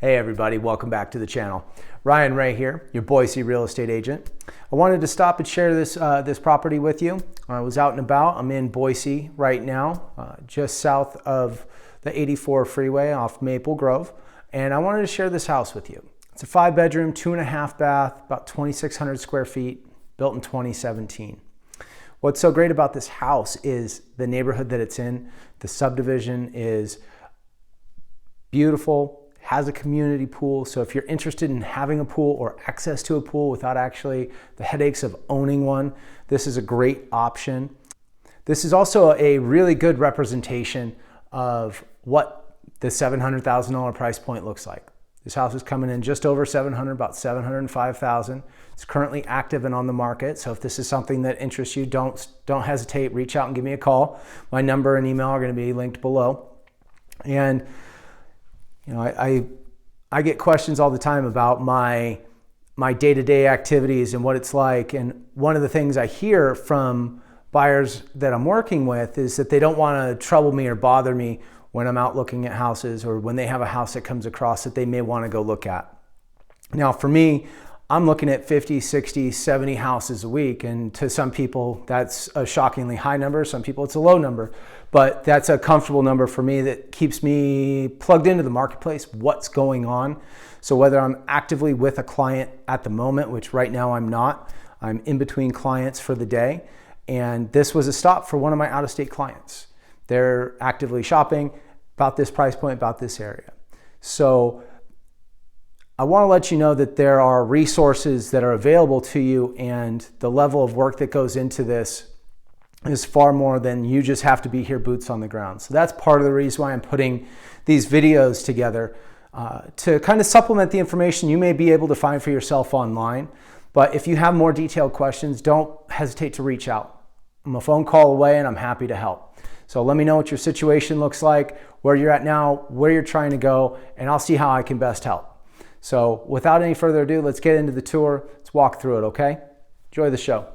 Hey everybody, welcome back to the channel. Ryan Ray here, your Boise real estate agent. I wanted to stop and share this property with you. I was out and about. I'm in Boise right now, just south of the 84 freeway off Maple Grove, and I wanted to share this house with you. It's a 5-bedroom, 2.5 bath, about 2,600 square feet, built in 2017. What's so great about this house is the neighborhood that it's in. The subdivision is beautiful, has a community pool. So if you're interested in having a pool or access to a pool without actually the headaches of owning one, this is a great option. This is also a really good representation of what the $700,000 price point looks like. This house is coming in just over $700,000, about $705,000. It's currently active and on the market. So if this is something that interests you, don't hesitate. Reach out and give me a call. My number and email are going to be linked below. And you know, I get questions all the time about my day-to-day activities and what it's like. And one of the things I hear from buyers that I'm working with is that they don't want to trouble me or bother me when I'm out looking at houses, or when they have a house that comes across that they may want to go look at. Now for me, I'm looking at 50, 60, 70 houses a week. And to some people, that's a shockingly high number. Some people, it's a low number. But that's a comfortable number for me that keeps me plugged into the marketplace, what's going on. So whether I'm actively with a client at the moment, which right now I'm not, I'm in between clients for the day. And this was a stop for one of my out-of-state clients. They're actively shopping about this price point, about this area. So I want to let you know that there are resources that are available to you, and the level of work that goes into this is far more than you just have to be here boots on the ground. So that's part of the reason why I'm putting these videos together to kind of supplement the information you may be able to find for yourself online. But if you have more detailed questions, don't hesitate to reach out. I'm a phone call away and I'm happy to help. So let me know what your situation looks like, where you're at now, where you're trying to go, and I'll see how I can best help. So without any further ado, let's get into the tour. Let's walk through it, okay? Enjoy the show.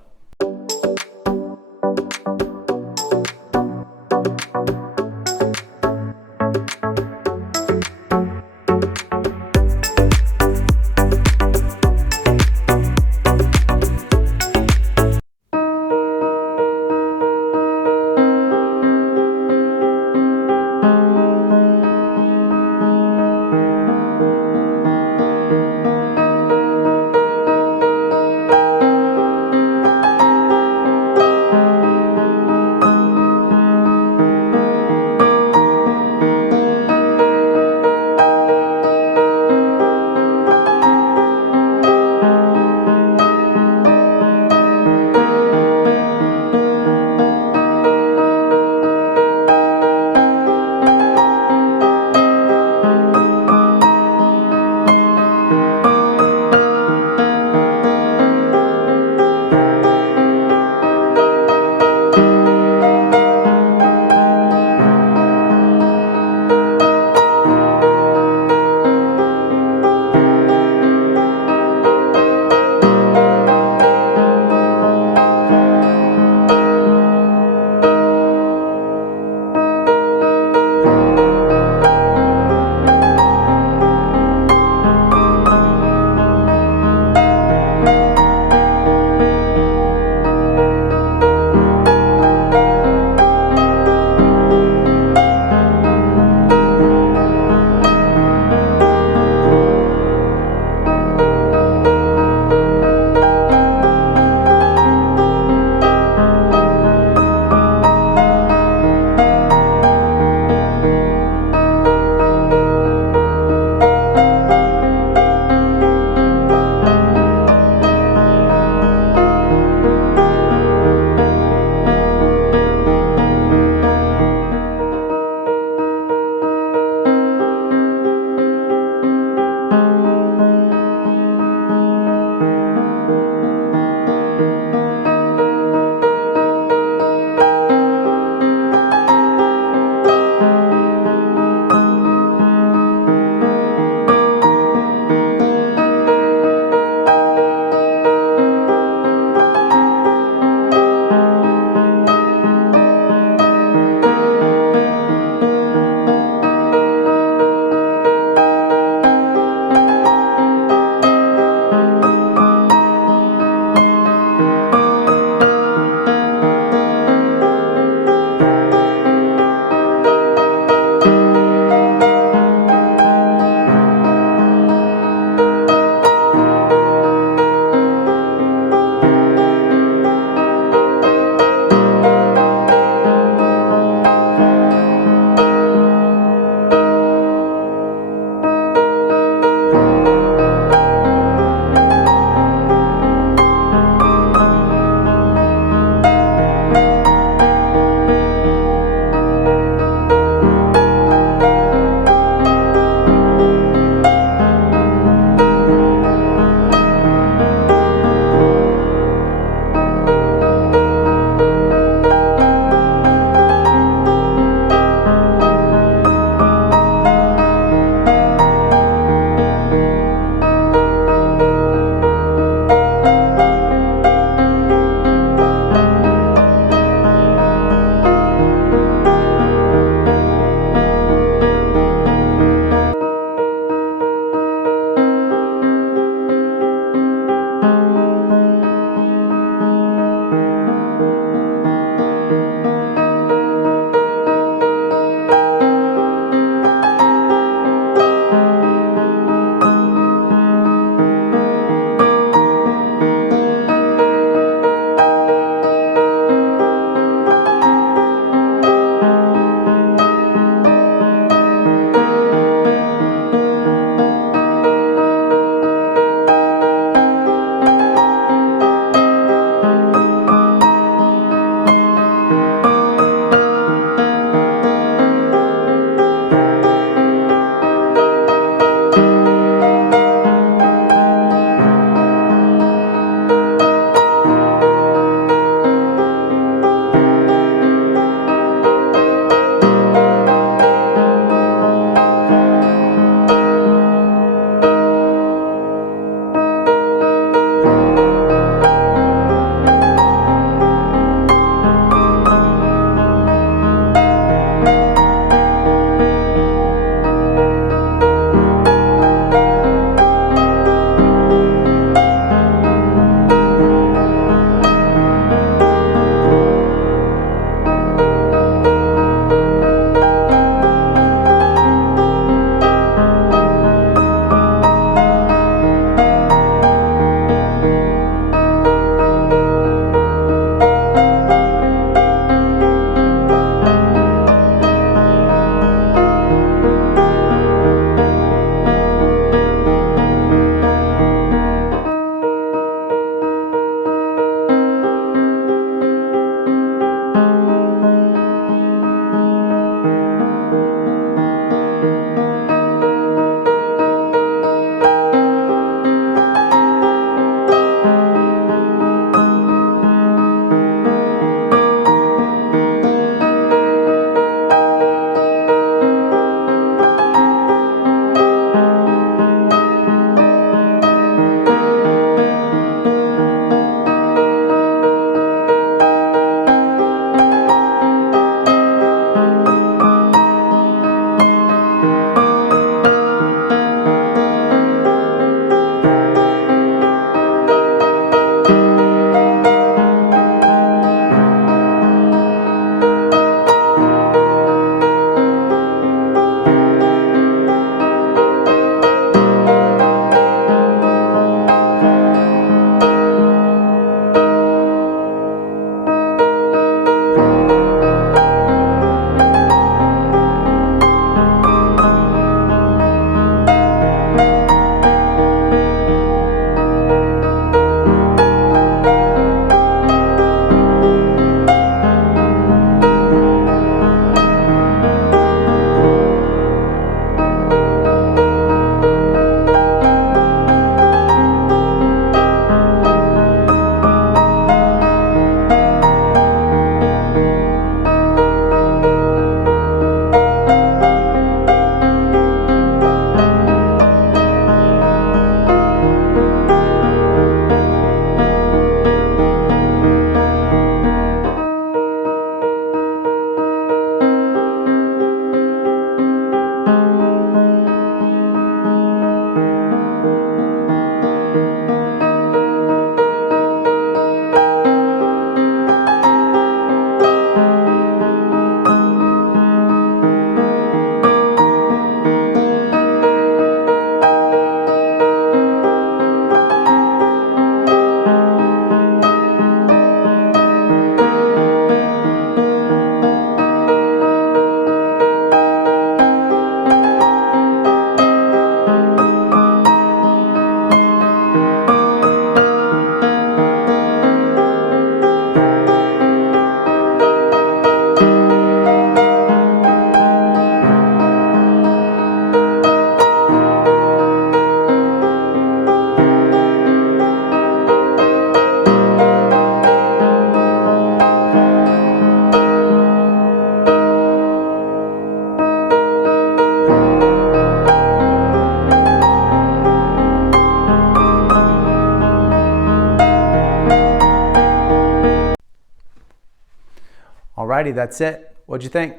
Alrighty, that's it. What'd you think?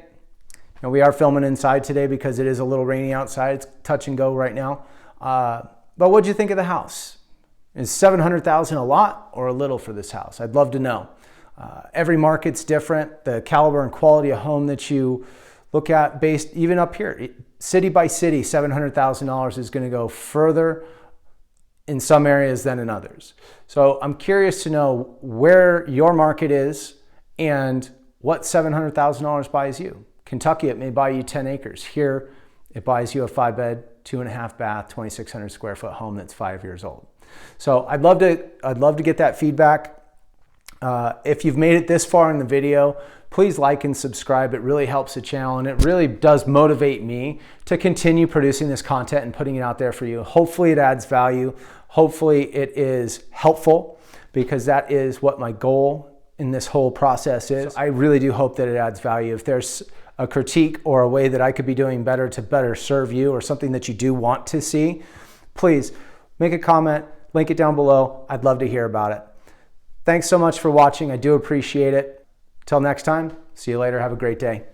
Now, we are filming inside today because it is a little rainy outside. It's touch and go right now. But what'd you think of the house? Is $700,000 a lot or a little for this house? I'd love to know. Every market's different. The caliber and quality of home that you look at, based even up here, city by city, $700,000 is going to go further in some areas than in others. So I'm curious to know where your market is and what $700,000 buys you. Kentucky, it may buy you 10 acres. Here, it buys you a 5-bed, 2.5 bath, 2,600 square foot home that's 5 years old. So I'd love to get that feedback. If you've made it this far in the video, please like and subscribe. It really helps the channel, and it really does motivate me to continue producing this content and putting it out there for you. Hopefully it adds value. Hopefully it is helpful, because that is what my goal in this whole process is. So I really do hope that it adds value. If there's a critique or a way that I could be doing better to better serve you, or something that you do want to see, please make a comment, link it down below. I'd love to hear about it. Thanks so much for watching. I do appreciate it. Till next time, see you later. Have a great day.